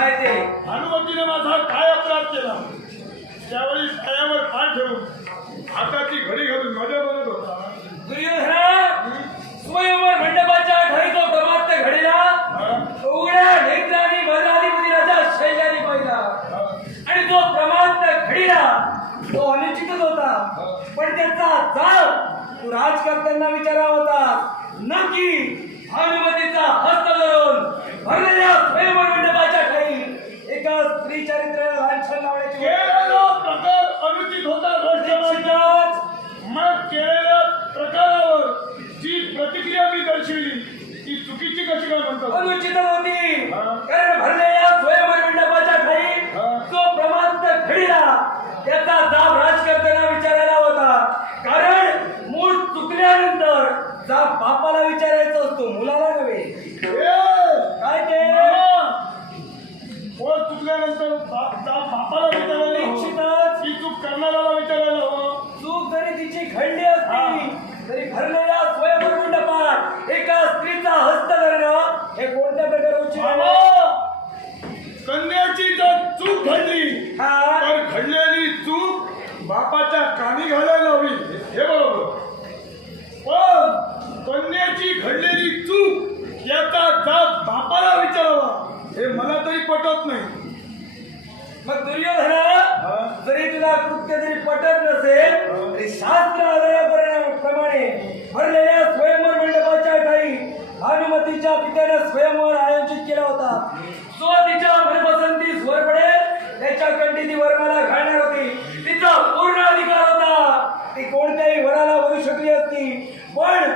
काय ते? भानुमतीने माझा काय अपराध केला त्यावेळी पायावर पाय ठेवून हाताची घडी घालून मजा बनत होता. दुर्योधना, स्वयंवर मंडपाच्या ठाईचा प्रमाद त्या घडीला उघड्या नेत्रांनी भद्राधिपती राजा शैल्याने पाहिला आणि तो प्रमाद त्या घडीला तो अनिश्चितच होता, पण त्याचा जाब तू राजकर्त्यांना विचारावा होता. नक्की भानुमतीचा हस्त धरून भरलेल्या स्वयंवर मंडपाच्या ठाई एका स्त्री चरित्राला लांछन लावण्याची केलेला प्रकार अनुचित होता. निश्चितच मग केलेल्या प्रकारावर जी प्रतिक्रिया मी दर्शविली ती चुकीची कशी काय म्हणतात? अनुचित होती, कारण भरलेल्या स्वयंवर मंडपाच्या ठाई जो प्रमाद घडीला त्याचा जाब राजकर्त्यांना विचारायला होता. कारण मूळ चुकल्यानंतर जाब बापाला विचारायचा असतो, मुलाला नव्हे. काय ते? पोट चुकल्यानंतर बापाला विचारायला निश्चितच ती चूक करणाऱ्याला विचारायला हवं. चूक जरी तिची घडली असली तरी भरलेल्या स्वयंवर मंडपात एका स्त्रीचा हस्त धरणं हे कोणत्या प्रकारे उचित आहे? कन्याची जर चूक घडली हा. तर घडलेली चूक बापाच्या कानी घालायला हवी हे बरोबर. पण कन्याची घडलेली चूक याचा जाब बापाला विचारावा हे मला तरी पटत नाही. मग दुर्योधना, जरी तुला कृत्य जरी पटत नसेल तरी शास्त्र आधाराप्रमाणे भरलेल्या स्वयंवर मंडपाच्या ठाई भानुमतीच्या पित्यानं स्वयंवर आयोजित केला होता. जो तिच्या मनपसंतीस वर पडेल त्याच्या कंठी ती वरमाला घालणार होती. तिचा पूर्ण अधिकार होता, ती कोणत्याही वराला वरू शकली असती. पण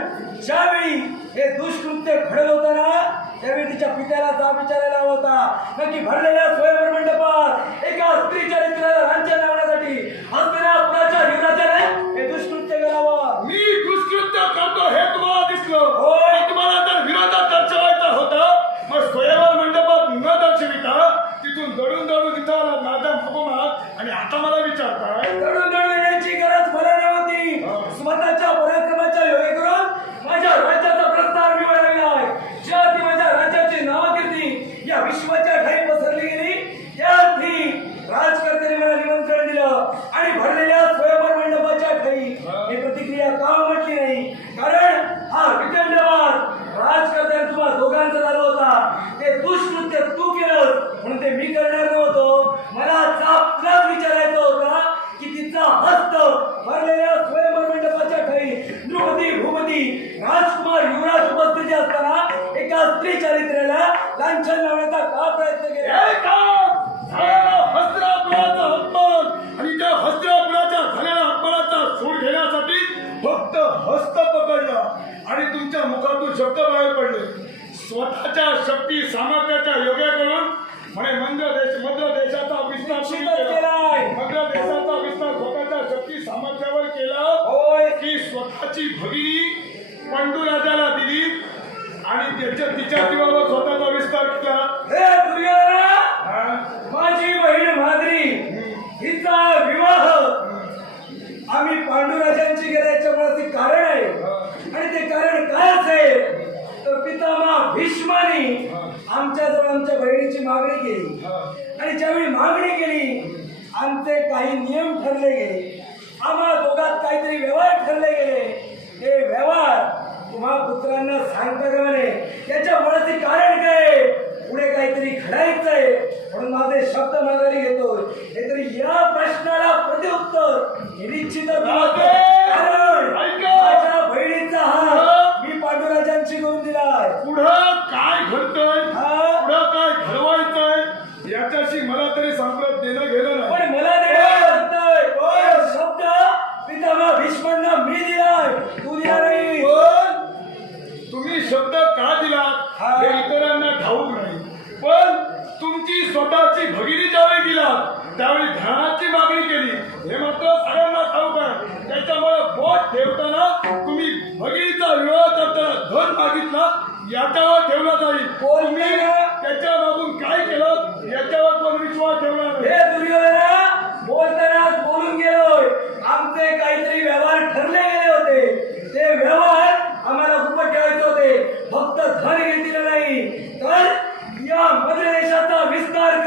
ज्यावेळी हे दुष्कृत्य घडत होतं ना त्यावेळी तिच्या पित्याला जाब विचारायला हवा होता. नक्की भरलेल्या स्वयंवर मंडपात एका स्त्री चरित्राला लांछन लावण्यासाठी हस्तिनापुराच्या युवराजाने हे दुष्कृत्य करावं. मी दुष्कृत्य करतो हे तुम्हाला दिसलं. होय. तुम्हाला जर विरोधात दर्शवायचा होता मग स्वयंवर मंडपात न दर्शविता तिथून दडून दडून इथं आला माझा मागोमाग आणि आता मला विचारताय. दडून दडून येण्याची गरज मला नव्हती. स्वतःच्या पराक्रमाच्या योगे करून माझ्या राज्याचा प्रस्ताव मी वाढविला आहे. ज्या ती माझ्या राज्याची नावकीर्ती या विश्वाच्या ठाई पसरली गेली त्यार्थी राजकर्त्याने मला निमंत्रण दिलं आणि भरलेल्या स्वयंवर मंडपाच्या ठाई ही प्रतिक्रिया का म्हटली नाही? कारण हा विखंडवाद राजकर्त्याने तुम्हा दोघांचा झाला होता. ते दुष्कृत्य तू केलं म्हणून ते मी करणार नव्हतो. मला जाब तुलाच विचारायचा होता की तिचा हस्त भरलेल्या स्वयंवर मंडपाच्या ठाई नृपती भूपती राजकुमार युवराज उपस्थित असताना एका स्त्री चरित्राला लांछन लावण्याचा का प्रयत्न केला? हस्तिनापुराचा अपमान आणि त्या हस्तिनापुराच्या झालेल्या अपमानाचा सूड घेण्यासाठी फक्त हस्त पकडला आणि तुमच्या मुखातून शब्द बाहेर पडले. स्वतःच्या शक्ती सामर्थ्याच्या योग्य करून म्हणे मद्र देशाचा विस्तार केलाय. मद्र देशाचा विस्तार स्वतःच्या शक्ती सामर्थ्यावर केला. होय. की स्वतःची भगिनी पंडू राजाला दिली आणि तिच्या जीवावर स्वतःचा विस्तार केला. हे दुर्योधना, माझी बहीण माद्री हिचा विवाह आम्ही पांडुराजांची केल्याच्यामुळे कारण आहे. आणि ते कारण काय असेल तर पितामह भीष्माने आमच्याजवळ आमच्या बहिणीची मागणी केली आणि ज्यावेळी मागणी केली आमचे काही नियम ठरले गेले. आम्हा दोघात काहीतरी व्यवहार ठरले गेले. हे व्यवहार तुम्हा पुत्रांना सांगता का म्हणे? याच्यामुळे ते कारण काय? पुढे काहीतरी घडायचंय म्हणून माझे शब्द मागायला घेतो. हे तरी या प्रश्नाला प्रत्युत्तर हे निश्चितच कारण माझ्या बहिणीचा हा मी पांडुराजांशी करून दिलाय. पुढं काय घडतंय पुढं काय घडवायचंय याच्याशी मला तरी सांगत देणं घेणं नाही. पण मला शब्द पितामह भीष्मांना मी दिलाय, तू दिला नाही. तुम्ही शब्द का दिला हे इतरांना ठाऊक नाही. पण तुमची स्वतःची भगिनी ज्यावेळी दिला त्यावेळी धनाची मागणी केली हे मात्र सगळ्यांना ठाऊक आहे. त्याच्यामुळे बोट ठेवताना तुम्ही भगिनीचा विवाह करताना धन मागितला याच्यावर ठेवला जाईल. तुम्ही त्याच्या मागून काय केलं याच्यावर पण विश्वास ठेवला नाही. हे दुर्योधना, बोलतानाच बोलून गेलोय. आमचे काहीतरी व्यवहार ठरले गेले होते. ते व्यवहार आम्हाला गुप्त ठेवायचे होते. फक्त धन घेतलेलं नाही तर या मध्य देशाचा विस्तार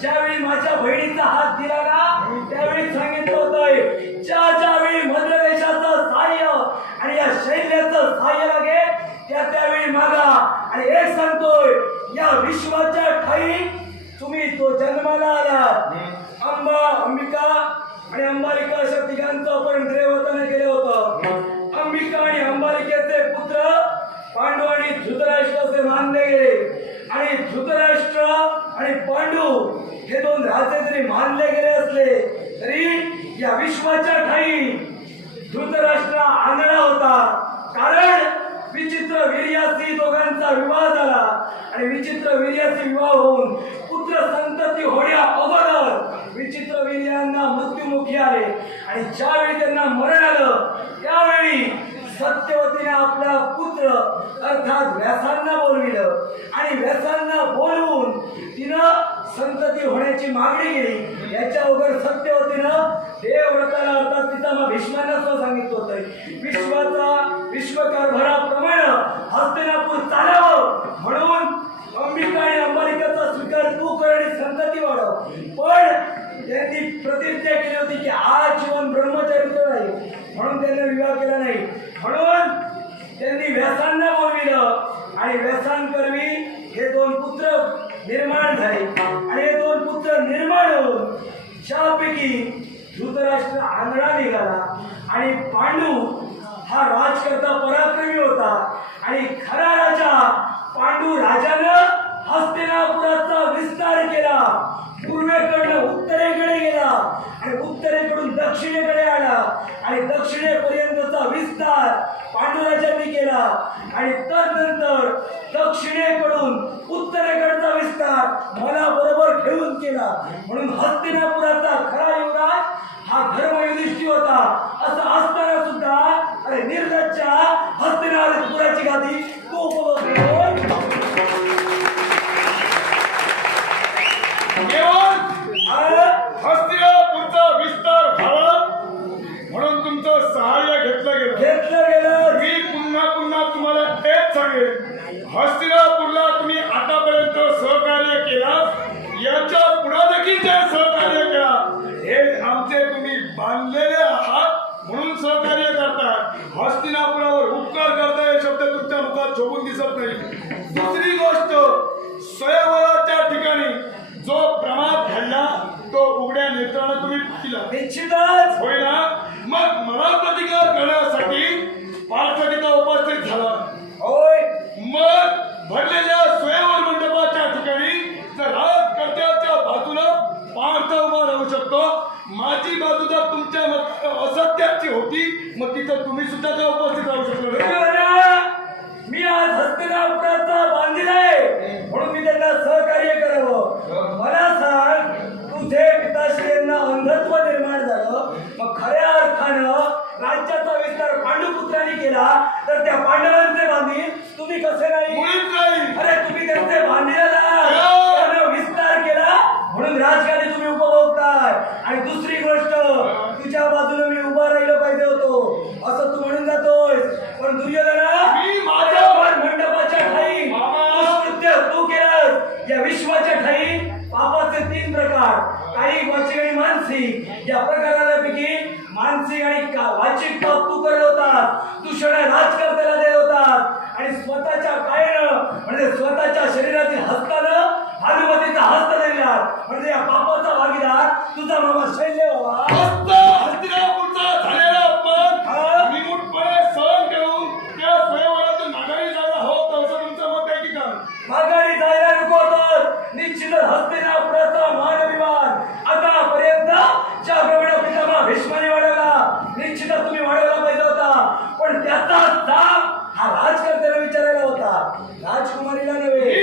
ज्यावेळी माझ्या बहिणीचा हात दिला ना त्यावेळी सांगितलं होतं ज्यावेळी मध्य देशाचं सहाय्य आणि या शैल्याचं सहाय्य लागेल त्यावेळी मागा. आणि एक सांगतोय या विश्वाच्या ठाई तुम्ही तो जन्माला आला. अंबा अंबिका आणि अंबालिका अशा तिघांचं आपण देवताने केलं होतं. अंबिका आणि अंबालिकेचे पुत्र पांडू आणि धृतराष्ट्र असे मानले गेले. आणि धृतराष्ट्र आणि पांडू हे दोन राजे जरी मानले गेले असले तरी या विश्वाच्या ठाई धृतराष्ट्र आंधळा होता. कारण विचित्र वीर्यासी दोघांचा विवाह झाला आणि विचित्र वीर्यासी विवाह होऊन पुत्र संतती होण्या अगोदर विचित्र वीर्यांना मृत्युमुखी आले. आणि ज्यावेळी त्यांना मरण आलं त्यावेळी सत्यवतीने आपला पुत्र अर्थात व्यासांना बोलविलं आणि व्यासांना बोलवून तिनं संतती होण्याची मागणी केली. याच्या अगोदर सत्यवतीनं देवव्रताला अर्थात पितामह भीष्मांना सांगितलं होतं विश्वकारभाराप्रमाणे हस्तिनापूर चालावं म्हणून अंबिका आणि अंबालिकेचा स्वीकार तू कर आणि संतती वाढव. पण त्यांनी प्रतिज्ञा केली होती की आजीवन ब्रह्मचर्य राहील म्हणून त्यांनी विवाह केला नाही. म्हणून त्यांनी व्यासांना बोलविलं आणि व्यासांकरवी हे दोन पुत्र निर्माण झाले. आणि हे दोन पुत्र निर्माण होऊन ज्यापैकी धृतराष्ट्र आंधळा निघाला आणि पांडू हा राजकर्ता पराक्रमी होता. आणि खरा राजा पांडू राजानं हस्तिनापुराचा विस्तार केला. पूर्वेकडनं उत्तरेकडे गेला आणि उत्तरेकडून दक्षिणेकडे आला आणि दक्षिणेपर्यंतचा विस्तार पांडुराजांनी केला. आणि तदनंतर दक्षिणेकडून उत्तरेकडचा विस्तार मला बरोबर ठेवून केला. म्हणून हस्तिनापुराचा खरा युवराज हा धर्मयुधिष्ठिर होता. असं असताना सुद्धा अरे निर्लज्जा हस्तिनापुराची गादी तू उपभोगली. हस्तिनापूरचा विस्तार व्हावा म्हणून तुमचं सहाय्य घेतलं गेलं. मी पुन्हा तुम्हाला तेच सांगेन हस्तिनापूरला तुम्ही आतापर्यंत सहकार्य केला याच्या पुढे देखील ते सहकार्य करा. हे आमचे तुम्ही बांधलेले आहात म्हणून सहकार्य करतात. हस्तिनापुरावर उपकार करता हे शब्द तुमच्या मुखात शोभून दिसत नाही. दुसरी गोष्ट स्वयंवराच्या ठिकाणी जो प्रमाद घडला तो उघड्या नेत्रानं तुम्ही पाहिला निश्चितच होय ना. मग मला प्रतिकार करण्यासाठी पार्थ तिथं उपस्थित झाला होय. मग भरलेल्या स्वयंवर मंडपाच्या ठिकाणी जर राजकर्त्याच्या बाजूला पार्थ उभा राहू शकतो माझी बाजू जर तुमच्या असत्याची होती मग तिथं तुम्ही सुद्धा त्या उपस्थित राहू शकतो. मी आज हस्तिनापुराचा बांधिलाय म्हणून मी त्यांना सहकार्य करावं. मला सांग तुझे पिताश्रींना अंधत्व निर्माण झालं मग खऱ्या अर्थानं राज्याचा विस्तार पांडुपुत्रांनी केला तर त्या पांडवांचे बांधील तुम्ही कसे नाही. अरे तुम्ही त्यांचे बांधीला विस्तार केला म्हणून राजकारणी तुम्ही उपभोगताय. आणि दुसरी गोष्ट तुझ्या बाजूने मी उभा राहिलो पाहिजे होतो असं तू म्हणून जातोय. पण दुर्योधना माझ्या मंडपाच्या ठाई दुष्कृत्य तू केलंस. या विश्वाच्या ठाई पापाचे 3 प्रकार काही वाचिक आणि मानसिक. या प्रकारापैकी मानसिक आणि वाचिक पाप तू करत होतास. तू क्षण राजकर्त्याला देत होतास आणि स्वतःच्या कायनं म्हणजे स्वतःच्या शरीरातील हस्तानं भानुमतीचा हस्त दिला म्हणजे या पापाचा भागीदार तुझा मामा शैल्य व्हावा. हस्तिनापूरचा झालेला अपमान निमूटपणे सहन करून त्या स्वयंवरातून माघारी जायला हवं असं तुमचं मत आहे की काय. माघारी जायला नको तर निश्चितच हस्तिनापुराचा मानविमान आतापर्यंत ज्या प्रमाणे पितामह भीष्माने वाढवला निश्चितच तुम्ही वाढवला पाहिजे होता. पण त्याचा दाम हा राजकर्त्याला विचारायला होता राजकुमारीला नव्हे.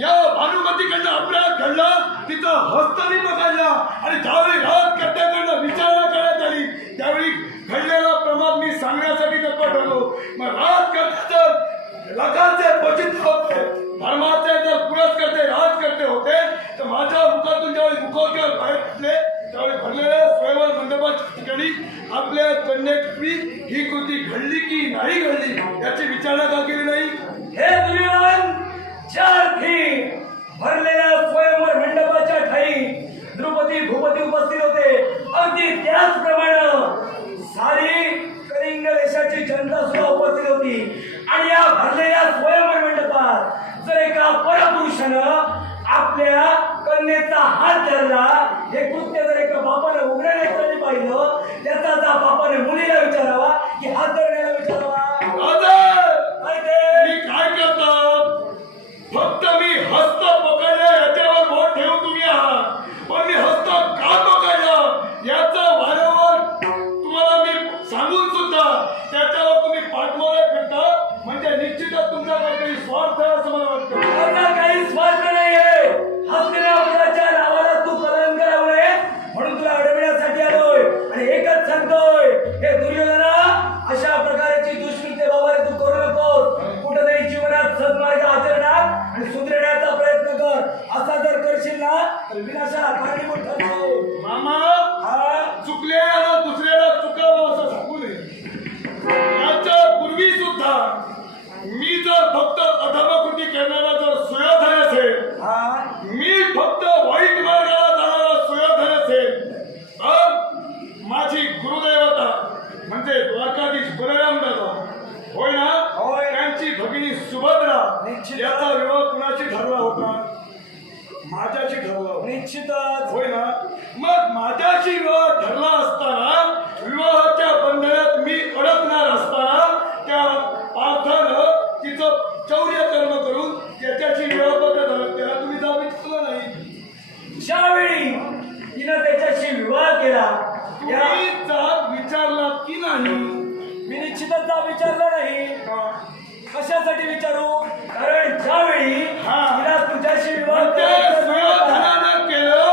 या भानुमतीकडनं अपराध घडला तिथं हस्ताने पकडला आणि ज्यावेळी राजकर्त्याकडनं विचारणा करण्यात आली त्यावेळी घडलेला प्रमाद मी सांगण्यासाठी तत्पर ठरलो. मग राजकर्ते लखाचे क्वचित होते धर्माचे जर पुरस्कर्ते राजकर्ते होते तर माझ्या मुखातून ज्यावेळी मुखोद्गार बाहेर पडले त्यावेळी भरलेल्या स्वयंवर मंडपाच्या ठिकाणी आपल्या कन्येची ही कृती घडली की नाही घडली याची विचारणा का केली नाही. हे दुर्योधन ज्या अर्थी हात धरला हे कृत्य जर एका बापाने उघड्या नेत्राने पाहिलं त्याचा त्या बापाने मुलीला विचारावा की हात धरण्याला विचारावा. काय ते? मी काय करतात फक्त मी हस्त पकडले याच्यावर बोट ठेवून तुम्ही आहात पण मी हस्त का पकडलं याचं वारंवार तुम्हाला मी सांगून सुद्धा त्याच्यावर तुम्ही पाठमोरे फिरता म्हणजे निश्चितच तुमचा काहीतरी स्वार्थ आहे असं मला वाटतं. माझा काही स्वार्थ नाहीये. हस्तिनापुराच्या नावाला तू कलंक लावू नये म्हणून तुला अडविण्यासाठी आलोय आणि एकच सांगतोय हे दुर्योधना अशा प्रकारची दुष्कृत्य बाबा तू करू नकोस. कुठेतरी जीवनात सन्मार्ग आचरणात आणि सुधरण्याचा प्रयत्न कर. असा जर करशील ना तर विनाशाला कारणीभूत ठरशील. मामा हा चुकलेल्याला दुसऱ्याला चुकावं असं सांगू नये. याच्या पूर्वी सुद्धा मी जर फक्त अधमकृती करणारा जर सुयोधन असेल हा मी फक्त वाईट मार्गाला जाणारा सुयोधन असेल तर माझी गुरुदेवता म्हणजे द्वारकाधीश बलराम दादा होय ना होय. त्यांची भगिनी सुभद्रा निश्चित. याचा विवाह कुणाशी ठरला होता माझ्याशी ठरला होता. निश्चितच. होय ना मग माझ्याशी विवाह ठरला असताना विवाहाच्या बंधनात मी अडकणार असताना त्या पार्थानं तिचं चौर्य कर्म करून त्याच्याशी विवाहबद्ध झालं त्याला तुम्ही जाऊ इच्छितलं नाही. ज्यावेळी तिनं त्याच्याशी विवाह केला तुम्ही जाब विचारलात की नाही मी निश्चितच जाब विचारला नाही. कशासाठी विचारू कारण ज्यावेळी हा. तिला तुझ्याशी विवाह ते करायचा होता, सुयोधनानं केलं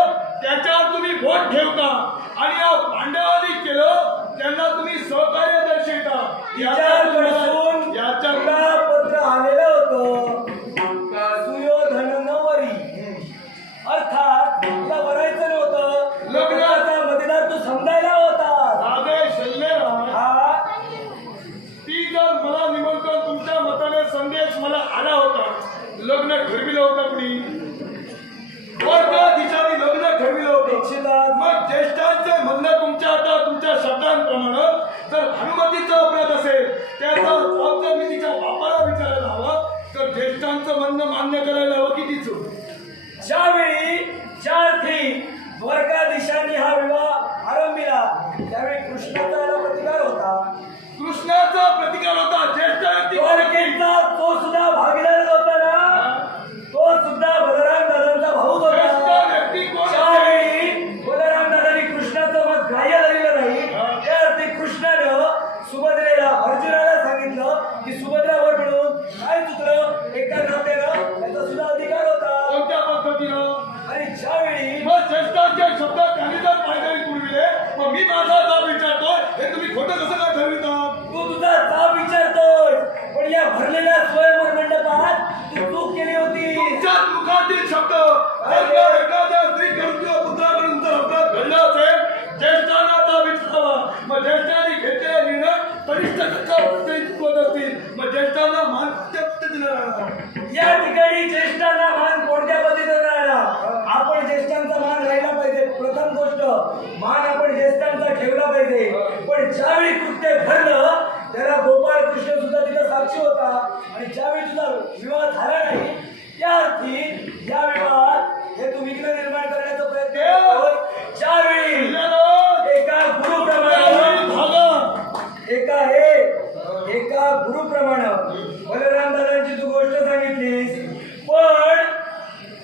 त्याच्यावर तुम्ही बोट ठेवता आणि या पांडवांनी केलं त्यांना तुम्ही सहकार्य दर्शवता. तिच्याकडून याच्या तुला पत्र आलेलं होतं सुयोधनवरी अर्थात तुला वरायचं नव्हतं लग्नाचा मध्येदार तू समजायला होता. राधे शल्यराज हा ती जर मला निमंत्रण तुमच्या मताने संदेश मला आला होता लग्न ठरविलं होतं कुणी दिशाने लग्न ठरविलं होतं. निश्चितच. मग ज्येष्ठांचे म्हणणं तुमच्या आता तुमच्या शब्दांप्रमाणे जर अनुमतीचा अपराध असेल त्याचा जबाब जर मी तिच्या बापाला विचारायला हवा तर ज्येष्ठांचं म्हणणं मान्य करायला हवं की तिचं. ज्यावेळी ज्यार्थी द्वारकाधीशांनी हा विवाह आरंभिला त्यावेळी कृष्णाचा याला प्रतिकार होता. कृष्णाचा प्रतिकार होता ज्येष्ठांनी द्वारकेचा तो सुद्धा भागीदार होता ना तो सुद्धा बलराम दादांचा भाऊच ज्येष्ठ होता. व्यक्ती कोण ज्यावेळी बलराम दादांनी कृष्णाचं मत ग्राह्य धरलेलं नाही त्याअर्थी कृष्णानं सुभद्रेला अर्जुनाला सांगितलं की सुभद्रावर म्हणून काय चुकलं एका नात्यानं त्याचा सुद्धा अधिकार होता. कोणत्या पद्धतीनं आणि ज्यावेळी मग ज्येष्ठांचे शब्द त्यांनी जर पायदळी पुरविले मग मी माझा जाब विचारतोय हे तुम्ही खोटं कसं काय ठरविता. तू तुझा जाब विचारतोय पण या भरलेल्या स्वयंवर मंडपात तू चूक केली होती. तुमच्याच मुखातील शब्द जर का एखाद्या स्त्रीकडून किंवा पुत्राकडून जर अपराध घडला असेल ज्येष्ठांना जाब विचारावा. मग ज्येष्ठांनी घेतलेला निर्णय कनिष्ठ प्रतिनिधित्व असतील मग ज्येष्ठांना मान त्या पद्धतीने राहणार. या ठिकाणी ज्येष्ठांना मान कोणत्या पद्धतीने राहणार आपण ज्येष्ठांचा मान राहिला पाहिजे. प्रथम गोष्ट मान आपण ज्येष्ठांचा ठेवला पाहिजे. पण ज्यावेळी कृत्य घडलं त्याला गोपाळ कृष्ण सुद्धा तिथं साक्षी होता आणि ज्यावेळी तुझा विवाह झाला नाही त्या अर्थी या विवाहात हे तू विघ्न निर्माण करण्याचा प्रयत्न करतोय. ज्यावेळी एका गुरुप्रमाणे बलराम दादांची तू गोष्ट सांगितलीस पण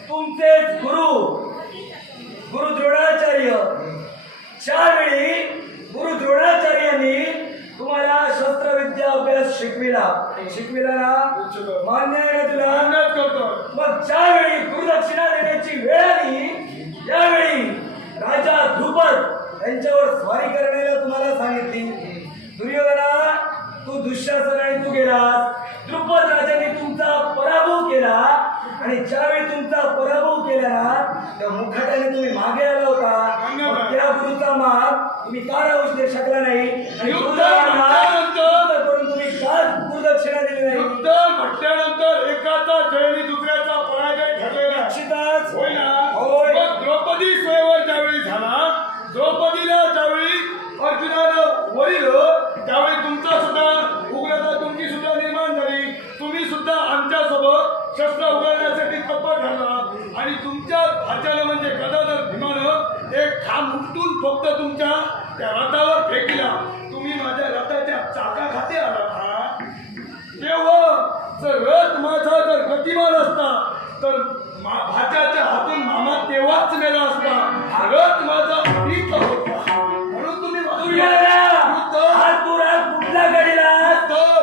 तुमचे गुरु द्रोणाचार्य ज्यावेळी गुरु द्रोणाचार्यांनी तुम्हाला शस्त्रविद्या अभ्यास शिकविला ना मान्य आहे ना तुला. मग ज्यावेळी गुरुदक्षिणा देण्याची वेळ आली त्यावेळी राजा द्रुपद यांच्यावर स्वारी करण्याला तुम्हाला सांगितली. दुर्योधना तू दुःशासन आणि तू गेलास. द्रुपद राजाने तुमचा पराभव केला आणि ज्यावेळी तुमचा पराभव केला ना त्या मुखाट्याने तुम्ही मागे आला होता. त्या गुरुचा मान तुम्ही का राहू शकला नाही आणि करून तुम्ही का गुरुदक्षिणा दिली नाही. युद्ध म्हटल्यानंतर एकाचा जय दुसऱ्याचा पराजय ठरलेला निश्चितच होय ना. होय. मग द्रौपदी स्वयंवर ज्यावेळी झाला द्रौपदीला ज्यावेळी अर्जुनानं वळिलं त्यावेळी तुमचा सुद्धा उग्रता तुमची सुद्धा निर्माण झाली. तुम्ही सुद्धा आमच्यासोबत शस्त्र उघडण्यासाठी तत्पर ठरला आणि तुमच्या भाच्यानं म्हणजे गदाधर भीमानं एक खांब उपटून फक्त तुमच्या त्या रथावर फेकला. तुम्ही माझ्या रथाच्या चाकाखाली आला हा. तेव्हा जर रथ माझा जर गतिमान असता तर भाच्याच्या हातून मामा तेव्हाच मेला असता. रथ माझा अडीच होता म्हणून तुम्ही कुठला गडीला तर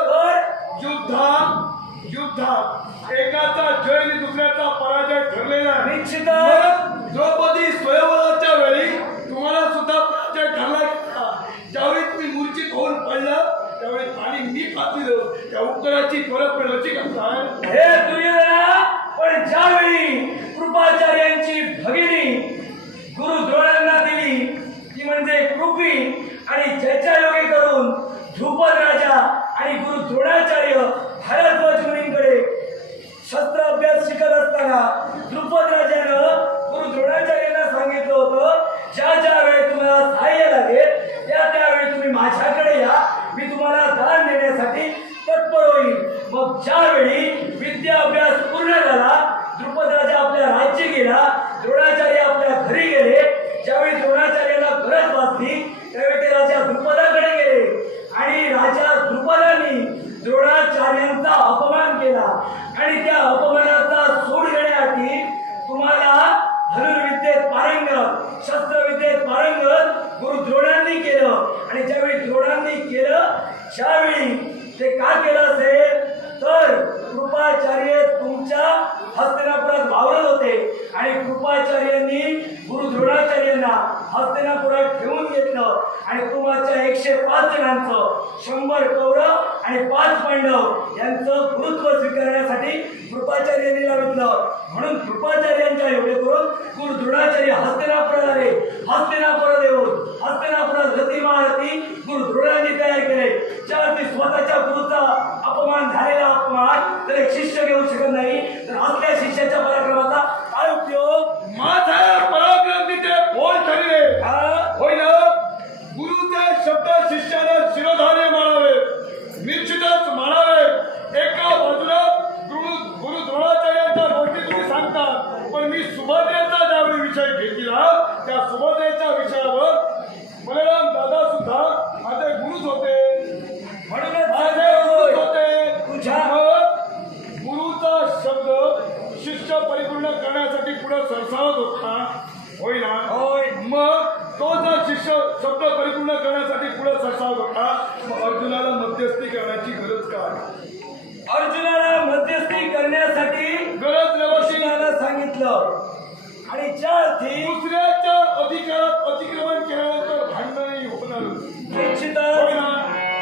युद्धात एकाचा जय आणि दुसऱ्याचा पराजय ठरलेला आहे. निश्चितच द्रौपदी स्वयंवराच्या वेळी तुम्हाला सुद्धा पराजय ठरला गेला. ज्यावेळी तुम्ही मूर्छित होऊन पडला त्यावेळी पाणी मी पाचलं. त्या उत्तराची परत लची करताय. हे दुर्योधना, पण ज्यावेळी कृपाचार्यांची भगिनी गुरु द्रोणांना दिली ती म्हणजे कृपी आणि ज्याच्या योगे करून ध्रुपद राजा आणि गुरु द्रोणाचार्य भारद्वाज मुनींकडे शस्त्र अभ्यास शिकत असताना ध्रुपद राजानं गुरु द्रोणाचार्यांना सांगितलं होतं ज्या ज्या वेळी तुम्हाला सहाय्य लागेल त्यावेळी तुम्ही माझ्याकडे या, मी तुम्हाला दान देण्यासाठी तत्पर होईल. मग ज्यावेळी विद्या अभ्यास पूर्ण झाला, ध्रुपद राजा आपल्या राज्य गेला, द्रोणाचार्य आपल्या घरी गेले. ज्यावेळी द्रोणाचार्यांना गरज वाचली त्यावेळी ते राजा ध्रुपदाकडे गेले आणि राजा ध्रुपदांनी द्रोणाचार्यांचा अपमान केला आणि त्या अपमानाचा सूड घेण्यासाठी तुम्हाला धनुर्विद्येत पारंगत, शस्त्रविद्येत पारंगत गुरु द्रोणांनी केलं. आणि ज्यावेळी द्रोणांनी केलं त्यावेळी ते का केलं असेल तर कृपाचार्य तुमच्या हस्तिनापुरात वावरत होते आणि कृपाचार्यांनी गुरु द्रोणाचार्यांना हस्तिनापुरात ठेवून घेतलं आणि तुमच्या 105 जणांचं 100 कौरव आणि 5 पांडव यांचं गुरुत्व स्वीकारण्यासाठी कृपाचार्यांनी लावितलं. म्हणून कृपाचार्यांच्या योगे करून गुरु द्रोणाचार्य हस्तिनापुरात आले. हस्तिनापुरात येऊन हस्तिनापुरात रती महारथी गुरु द्रोणांनी तयार केले. ज्यावरती स्वतःच्या गुरुचा अपमान झालेला अपमान तर एक शिष्य घेऊ शकत नाही, तर असल्या शिष्याच्या पराक्रमाचा काय उपयोग. माझा पराक्रम तिथे बोल ठरले होय ना. गुरुचे शब्द शिष्याने शिरोधार्य मानावे, निश्चितच मानावे. एका बाजूला गुरु द्रोणाचार्यांच्या गोष्टी तुम्ही सांगता, पण मी सुभद्रेचा ज्यावेळी विषय घेतला त्या सुभद्रेच्या विषयावर बलराम दादा सुद्धा माझे गुरुच होते. म्हणूनच माझे गुरुच होते. तुझ्या गुरुचा शब्द शिष्य परिपूर्ण करण्यासाठी पुढे सरसावत होता होय ना. होय. मग तो जर शिष्य शब्द परिपूर्ण करण्यासाठी पुढे सरसावत होता, मग अर्जुनाला मध्यस्थी करण्याची गरज काय. अर्जुनाला मध्यस्थी करण्यासाठी गरज नव्हती. कृष्णाला सांगितलं आणि ज्या अर्थी दुसऱ्याच्या अधिकारात अतिक्रमण केल्यानंतर भांडणही होणार. निश्चितच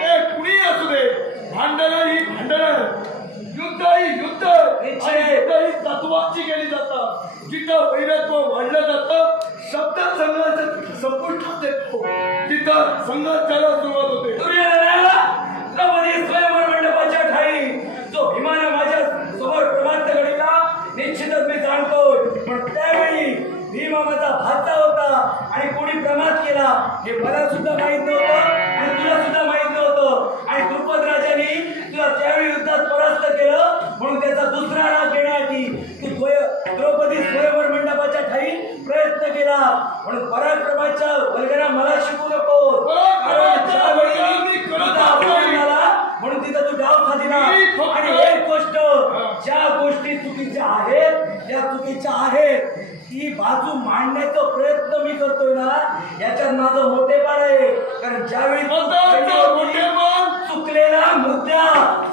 ते कुणी असू दे, भांडण ही भांडण, युद्ध ही युद्ध, आणि युद्ध ही तत्वाची केली जातात. जिथं वैरत्व वाढलं जातं, शब्द संघाचं संपुष्टात येतो, तिथं संघर्षाला सुरुवात होते. द्रौपदी स्वयंवर मंडपाच्या ठाई जो भीमानं माझ्या समोर प्रमाण घडीला निश्चितच मी जाणतो. पण त्यावेळी भीमा माझा भाचा होता आणि कोणी प्रमाद केला हे मला सुद्धा माहित नव्हतं आणि तुला सुद्धा माहित नव्हतं. आणि द्रुपद राजाने तुला त्यावेळी युद्धात परास्त केलं म्हणून त्याचा दुसरा राग घेण्यासाठी तू द्रौपदी स्वयंवर मंडपाच्या ठाई प्रयत्न केला. म्हणून पराक्रमाच्या वर्गाला मला शिकू नको. म्हणून तिथं तू डाव खादिला. आणि एक गोष्ट, ज्या गोष्टी चुकीच्या आहेत त्या चुकीच्या आहेत ती बाजू मांडण्याचा प्रयत्न मी करतोय ना, याच्यात माझं मोठेपण आहे. कारण ज्यावेळी चुकलेला मुद्दा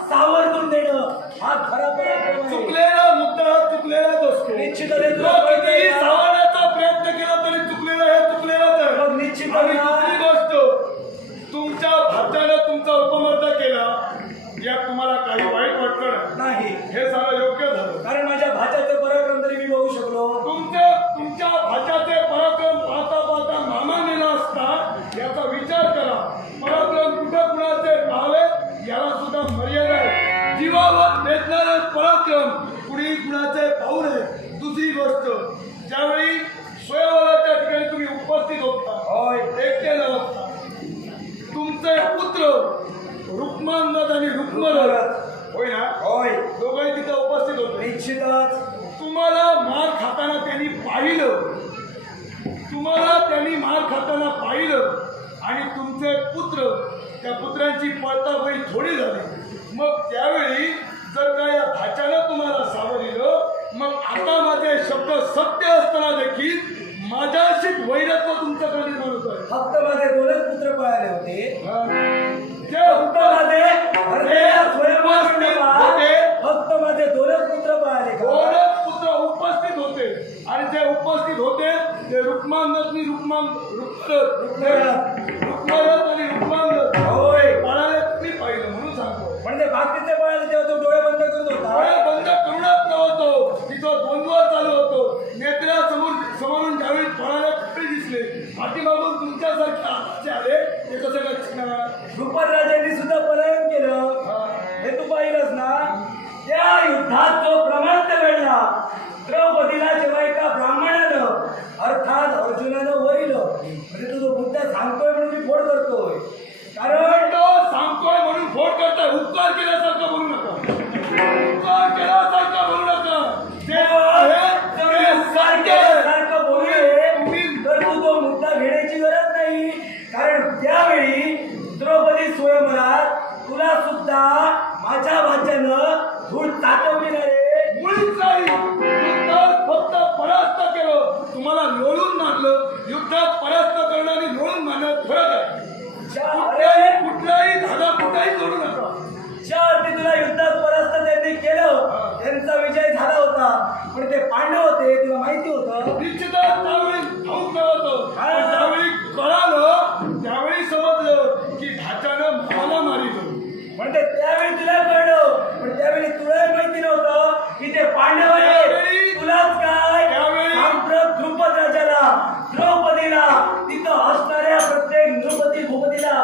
सावरतून देणं हा खरा पराक्रम आहे. चुकलेला मुद्दा चुकलेलाच असतो. निश्चितच सावरण्याचा प्रयत्न केला तरी चुकलेला हे चुकलेलाच आहे. मग निश्चित आणि दुसरी गोष्ट, तुमच्या भाच्यानं तुमचा उपमर्द केला यात तुम्हाला काही वाईट वाटलं नाही. हे सारं योग्य झालं. कारण माझ्या भाच्याचे पराक्रम तरी मी बघू शकलो. तुमच्या भाच्याचे पराक्रम पाहता पाहता मामा नेला असता याचा विचार करा. पराक्रम कुठं कुणाचे पाहावे याला सुद्धा मर्यादा आहे. जीवावर वेचणारे पराक्रम कुणी कुणाचे पाहू नये. दुसरी गोष्ट, ज्यावेळी स्वयंवराच्या ठिकाणी तुम्ही उपस्थित होता, होय, एकटे नव्हता, तुमचे पुत्र रुक्मांगद आणि रुक्मरथ होय ना, होय, दोघंही तिथे उपस्थित होते. निश्चितच तुम्हाला मार खाताना त्यांनी पाहिलं, आणि तुमचे पुत्र, त्या पुत्रांची पळताबळी थोडी झाली. मग त्यावेळी जर का या भाच्यानं तुम्हाला सावरलं, मग आता माझे शब्द सत्य असताना देखील माझ्याशीच वैरत्व तुमच्याकडे निर्माण होत आहे. फक्त माझे दोनच पुत्र पळाले होते. फक्त माझे दोनच पुत्र पळाले का? दोनच पुत्र उपस्थित होते, आणि जे उपस्थित होते ते रुक्मांगद आणि रुक्मांगद होय. पळाले. मी पाहिलं म्हणून सांगतो. म्हणजे बाकीचे पळाले तेव्हा तो डोळे बंद करत होता. डोळे बंद करूनच नव्हतो, तिथं द्वंद्व चालू होतो. समोरून ज्यावेळी पळायला कपडे दिसले, पाठीमागून तुमच्यासारखे हाताचे आले, ते कसं काय शिकणार? द्रुपद राजांनी सुद्धा पलायन केलं, हे तू पाहिलंस ना. त्या युद्धात जो प्रमांत घडला, द्रौपदीला जेव्हा एका ब्राह्मणानं अर्थात अर्जुनानं वरिलं, म्हणजे तू जो मुद्दा सांगतोय म्हणून मी फोड करतोय. कारण तो सांगतोय म्हणून फोड करताय. उपकार केल्यासारखं बोलू नका, उपकार केल्यासारखं बोलू नका. ते आहे सारखं बोलले तर तू तो मुद्दा घेण्याची गरज नाही. कारण त्यावेळी द्रौपदी स्वयंवरात तुला सुद्धा माझ्या भाच्यानं धूळ ताटवली नाही. मुळीच नाही. युद्धात फक्त परास्त केलं, तुम्हाला लोळून मारलं. युद्धात परास्त करणं आणि लोळून मारण्यात फरक आहे. कुठलाही धागा कुठलाही जोडू नका. ज्या अर्थी तुला युद्धात परास्त त्यांनी केलं, त्यांचा विजय झाला होता, पण ते पांडव होते, तुला माहिती होतं. निश्चितच त्यावेळी ठाऊक नव्हतं. त्यावेळी कळालं, त्यावेळी समजलं की भाच्यानं मला मारिलं. म्हणजे त्यावेळी तुला कळलं, पण त्यावेळी तुलाही माहिती नव्हतं की ते पांडव आहे. तुलाच काय सांप्रत द्रुपद राजाला, द्रौपदीला, तिथं असणाऱ्या प्रत्येक नृपती भूपतीला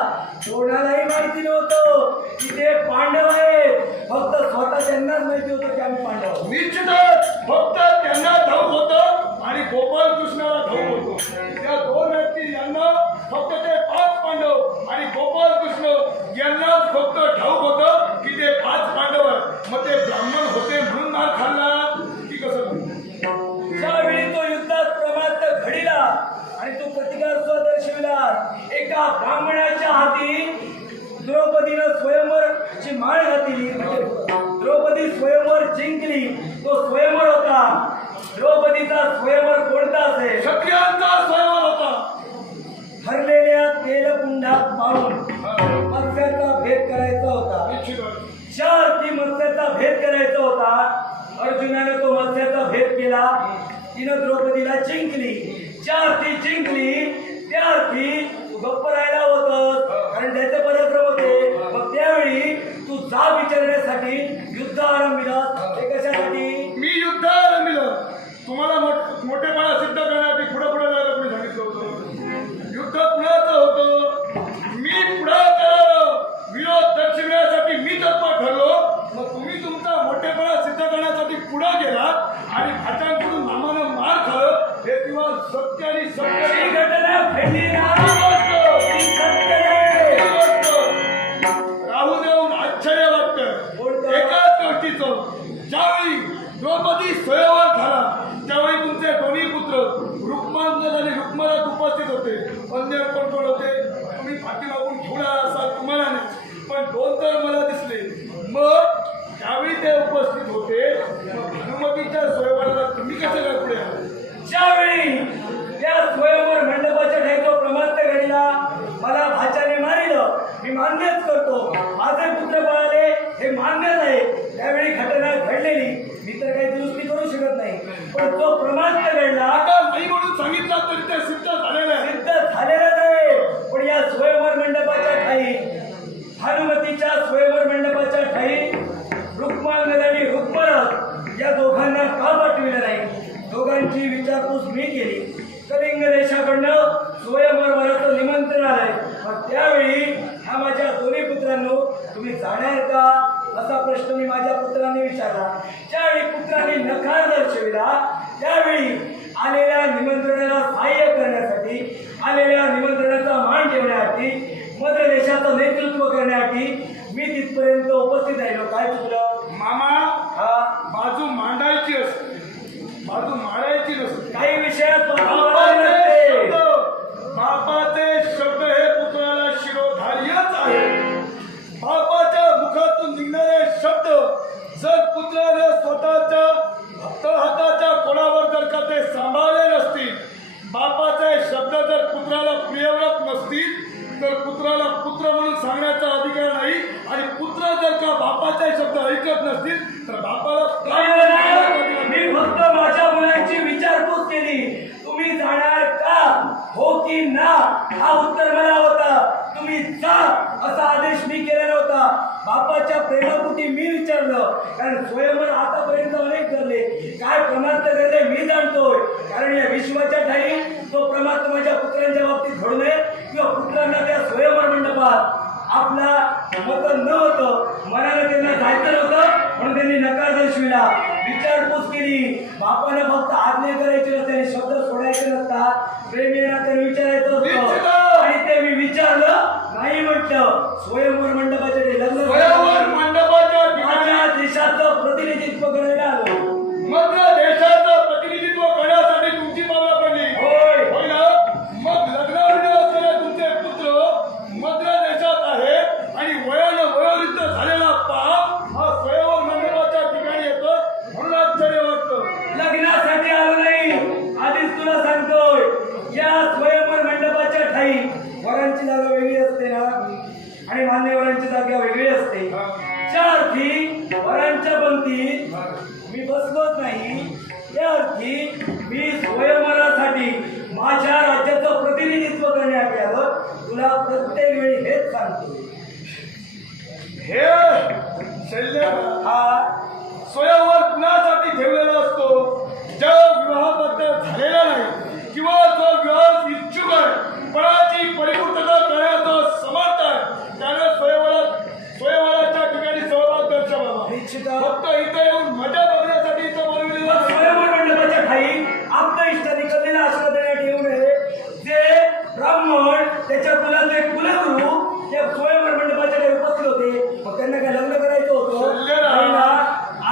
कोणालाही माहिती नव्हतं की ते पांडव आहेत. फक्त स्वतः त्यांनाच माहिती होतं की आम्ही पांडव. निश्चितच फक्त त्यांना ठाऊक होतं आणि गोपाळ कृष्णाला ठाऊक होतं. त्या दोन व्यक्ती यांना फक्त ते 5 पांडव आणि गोपाळ कृष्ण यांनाच फक्त ठाऊक होतं की ते 5 पांडव आहेत. मग ते ब्राह्मण होते म्हणून मार खाल्ला की कसं? ज्यावेळी तो युद्धात प्रमाद घडीला आणि तो प्रतिकार दर्शविला, एका ब्राह्मणाच्या हाती द्रौपदीनं स्वयंवरची माळ घातली. द्रौपदी स्वयंवर जिंकली. तो स्वयंवर होता. द्रौपदीचा स्वयंवर कोणता असेल? क्षत्रियांचा स्वयंवर होता. हरलेल्या तेलकुंडात पाहून मत्स्याचा भेद करायचा होता. निश्चितच ज्या अर्थी मत्स्याचा भेद करायचा होता, अर्जुनाने तो मत्स्याचा भेद केला. तिनं द्रौपदीला जिंकली. ज्या अर्थी जिंकली, त्या अर्थी तू गप्प राहायला होतं, कारण त्याचे पराक्रम होते. मग त्यावेळी तू जाब विचारण्यासाठी युद्ध आरंभिलं. ते कशासाठी? मी युद्ध आरंभिलं. तुम्हाला मोठेपणा सिद्ध करण्यासाठी पुढे जायला कोणी सांगितलं होतं? युद्ध कुणाचं होतं? मी पुढे विरोध दर्शविण्यासाठी मी तत्पर ठरलो. मग तुम्ही तुमचा मोठेपणा सिद्ध करण्यासाठी पुढे गेलात आणि भाच्याकडून मामानं मार खाल्लं. हे किंवा सत्य आणि सत्य घटना घडली ना. राहू देऊन आश्चर्य वाटतं एकाच गोष्टीचं. ज्यावेळी द्रौपदी स्वयंवर झाला, त्यावेळी तुमचे दोन्ही पुत्र रुक्मांगद आणि रुक्माला उपस्थित होते. अन्य कोण होते? तुम्ही पाठीमागून घेऊन आला असाल, तुम्हाला नाही, पण 2 तर मला दिसले. मग त्यावेळी ते उपस्थित होते. मग भानुमतीच्या स्वयंवराला तुम्ही कसं काय पुढे आला? ज्यावेळी त्या स्वयंवर मंडपाच्या ठाईचा प्रमाद घडला, मला भाच्याने मारिलं, मी मान्यच करतो. माझे पुत्र पळाले, हे मान्य नाही. त्यावेळी घटना घडलेली, मी तर काही दुरुस्ती करू शकत नाही. पण तो प्रमाद घडला, आता नाही म्हणून सांगितलं तरी ते सिद्ध झालेलं आहे. सिद्ध झालेलं नाही. पण या स्वयंवर मंडपाच्या ठाई, भानुमतीच्या स्वयंवर मंडपाच्या ठाई रुक्मांगद आणि रुक्मरथ या दोघांना का पाठविलं नाही? दोघांची विचारपूस मी केली. कलिंग देशाकडनं स्वयंवराचं निमंत्रण आलंय. मग त्यावेळी ह्या माझ्या दोन्ही पुत्रांनो, तुम्ही जाणार का असा प्रश्न मी माझ्या पुत्रांनी विचारला. ज्यावेळी पुत्रांनी नकार दर्शविला, त्यावेळी आलेल्या निमंत्रणाला सहाय्य करण्यासाठी, आलेल्या निमंत्रणाचा मान ठेवण्यासाठी, मध्य देशाचं नेतृत्व करण्यासाठी मी तिथपर्यंत उपस्थित राहिलो. काय चुकलं? मामा, हा बाजू मांडायची मत नव्हतं. मनाला त्यांना जायचं नव्हतं म्हणून त्यांनी नकार दर्शविला. विचारपूस केली. बापानं फक्त आज्ञा करायची नसते आणि शब्द सोडायचे नसतात. प्रेमीला त्यांनी विचारायचं होतं आणि ते मी विचारलं नाही म्हटलं. स्वयंवर मंडपाच्या लग्न स्वयंवर मंडपाच्या ठिकाणी माझ्या देशाचं प्रतिनिधित्व करायला आलो. मद्र देशाचं प्रतिनिधित्व करण्यासाठी तुमची पावलं पडली. होय. होय ना? मग लग्नावरील असलेले तुमचे पुत्र मद्र देशात आहे आणि वयानं वयोवृद्ध झालेला पाप हा स्वयंवर मंडपाच्या ठिकाणी येतो म्हणून आश्चर्य वाटतं. लग्नासाठी आलो नाही. आधीच तुला सांगतोय या स्वयंवर मंडपाच्या ठाई वरांची जागा वेगळी असते ना आणि मान्यवरांची जागा वेगळी असते. त्या अर्थी वरांच्या पंक्तीत मी बसलोच नाही. त्या अर्थी मी स्वयंवरासाठी माझ्या राज्याचं प्रतिनिधित्व करण्यात यावं. तुला प्रत्येक वेळी हेच सांगतो. हे शल्य हा स्वयंवर कुणासाठी ठेवलेला असतो? ज्या विवाहाबद्दल झालेला नाही किंवा जो विवाह इच्छुक आहे, पणाची परिपूर्तता करण्याचा समर्थ आहे, त्याने स्वयंवराच्या ठिकाणी सहभाग दर्शवावा. निश्चित फक्त इथे येऊन मजा बघण्यासाठी इथं बोलवलेलं नाही. स्वयंवर मंडपाच्या ठाई आपल्या इष्टाने कलेला आशीर्वाद देण्यात येऊ नये. जे ब्राह्मण त्याच्या कुलाचे कुलगुरू त्या स्वयंवर मंडपाच्या ठाई उपस्थित होते. मग त्यांना काय लग्न करायचं होतं नाही ना?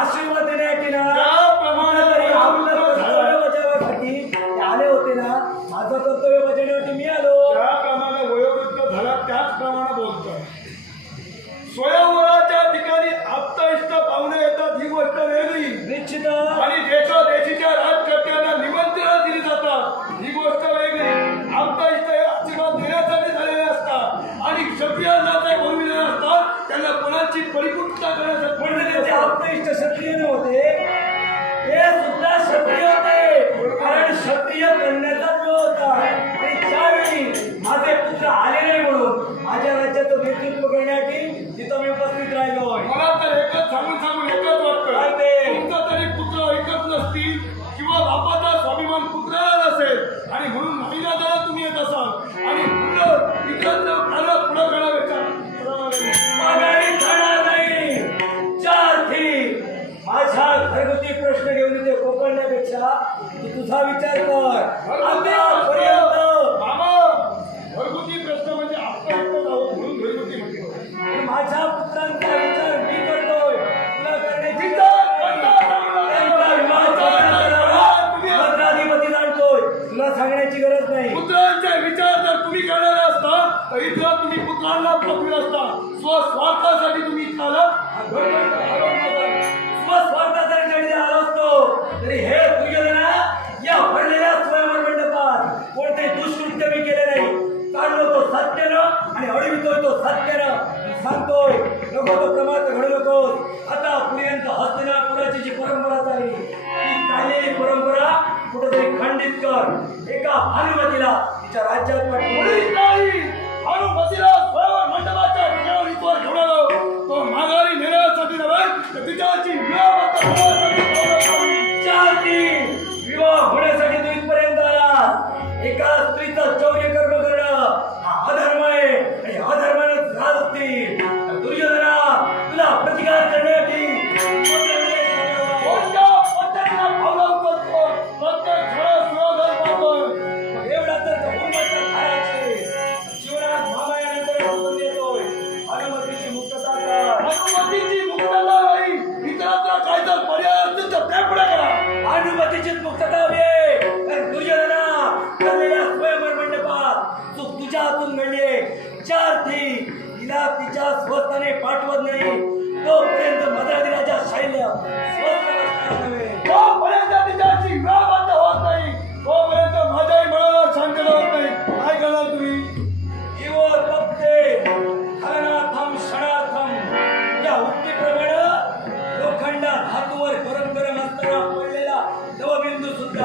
आशीर्वाद देण्यासाठी ना त्याप्रमाणे तरी आपलं कर्तव्य बजावण्यासाठी ते आले होते ना. माझं कर्तव्य बजावण्यासाठी मी आलो. त्याप्रमाणे वयोवृद्ध झाला त्याचप्रमाणे बोलतोय. स्वयंवराच्या ठिकाणी आप्तइष्ट पाहुणे येतात ही गोष्ट वेगळी निश्चित आणि देशोदेशीच्या राजकर्त्यांना निमंत्रण दिली जातात ही गोष्ट वेगळी. आप्तइष्ट हे आशीर्वाद देण्यासाठी झालेले असतात आणि क्षत्रियांना ते बोलविलेले असतात त्यांना कोणाची परिपूर्तता करण्यासाठी. म्हणजे त्यांचे आपले इष्ट क्षत्रिय नव्हते. ते सुद्धा क्षत्रिय होते कारण क्षत्रिय कन्याचा वेळ होता. आणि त्यावेळी माझे पुत्र आले नाही म्हणून माझ्या राज्याचं नेतृत्व करण्यासाठी तिथं मी उपस्थित राहिलोय. मला तर एकच सांगून एकच वाटतं काय ते? तुमचा तरी पुत्र एकच नसतील किंवा बापाचा स्वाभिमान पुत्राला नसेल आणि म्हणून नाईलाजाला तुम्ही येत असाल आणि पुढं इकडं पुढं करायचं माघारी खाणार नाही. चार थी माझ्या घरगुती प्रश्न घेऊन इथे कोकणण्यापेक्षा तू तुझा विचार कर. आतापर्यंत मामा घरगुती प्रश्न म्हणजे आत्ता म्हणून घरगुती म्हणतो. माझ्या पुत्रांचा विचार मी करतोय. तुला करण्याची मंत्राधिपती जाणतोय. तुला सांगण्याची गरज नाही. पुत्रांचे विचार जर तुम्ही करणारे असता तर इथं तुम्ही पुत्रांना पकविल असता. स्वस्वार्थासाठी तुम्ही इथं आला. स्वस्वार्थासाठी जरी आलो असतो तरी हे दुर्योधना या भरलेल्या स्वयंवर मंडपात कोणते दुष्कृत्य मी केले नाही. काढलो तो सत्यानं आणि अडवितोय तो सत्यानं. मी सांगतोय नको तो प्रमाद घडू नकोस. आता पुढेंत हस्तिनापुराची जी परंपरा झाली ती चाललेली परंपरा कुठेतरी खंडित कर. एका भानुमतीला तिच्या राज्यात पाठवून अनुमतीला स्वयंवर मंडपाच्या ठिकाणावर इथवर घेऊन आलो. तो माघारी नेण्यासाठी नव्हे तर तिच्याची विवाह होण्यासाठी तू इथपर्यंत आला. एका स्त्रीचं चौर्य कर्म करणं हा अधर्म आहे आणि अधर्मानेच राज असतील. दुर्योधना तुला प्रतिकार करण्यासाठी एवढा तर जीवनात मामा यानंतर येतोय. अनुमतीची मुक्तता कर. अनुमतीची मुक्तता नाही इतरांचा काय तर पर्याय असेल तर ते पुढे करा. अनुमतीचीच मुक्तता हवी आहे. कारण दुर्योधना करलेल्या स्वयंवर मंडपात चूक तुझ्या हातून घडली. चार थी तिला तिच्या स्वस्थाने पाठवत नाही तोपर्यंत मद्राधिराजा शैल्य स्वस्थ बसणार नव्हे. तोपर्यंत तिच्याची विवाहबद्ध होत नाही. तोपर्यंत माझ्याही मनाला शांतता होत नाही. काय करणार तुम्ही? इवो तप्ते हरणार्थम क्षणार्थम या उक्तीप्रमाणे लोखंडा धातूवर गरम गरम असताना पडलेला नवबिंदू सुद्धा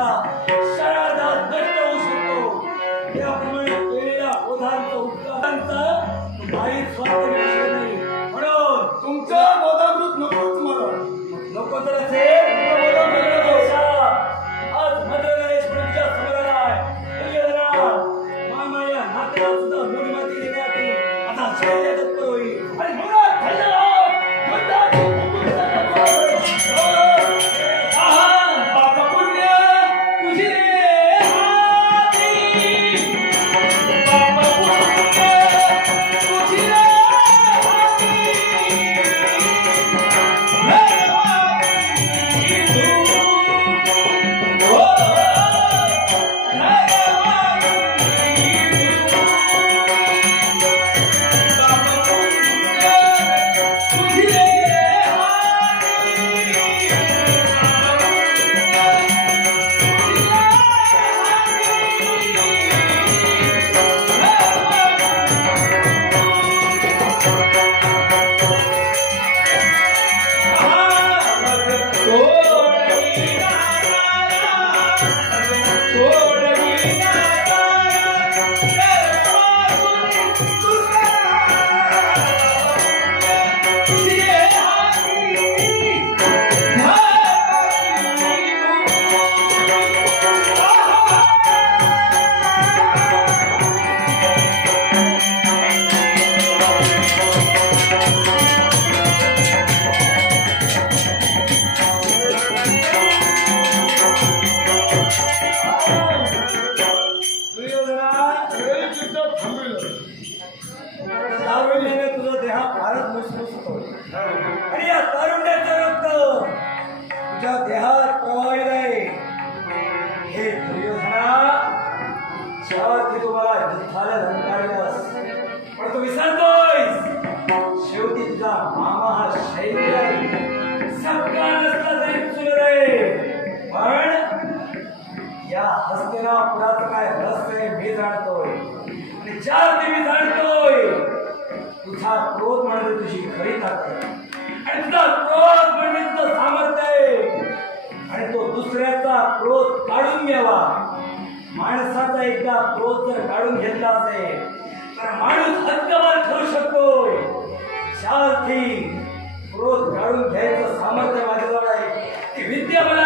प्रभावित आहे. हे दुर्योधना, ज्यावरती तुम्हाला युद्धाला धनकार्यस, पण तू विसरतोयस. शेवटी तुझा मामा हा शैल्य आहे. सक्का नसला तरी चुलत आहे. पण या हस्तिनापुराचं काय रहस्य आहे मी जाणतोय. आणि ज्यावरती मी जाणतोय तुझा क्रोध म्हणजे तुझी खरी ताकद, आणि तुझा क्रोध म्हणजे तुझं सामर्थ्य आहे. आणि तो दुसऱ्याचा क्रोध काढून घ्यावा. माणसाचा एकदा क्रोध जर काढून घेतला असेल तर माणूस हद्दपार ठरू शकतोय. ज्यावरती क्रोध काढून घ्यायचं सामर्थ्य माझ्याजवळ आहे, ती विद्या मला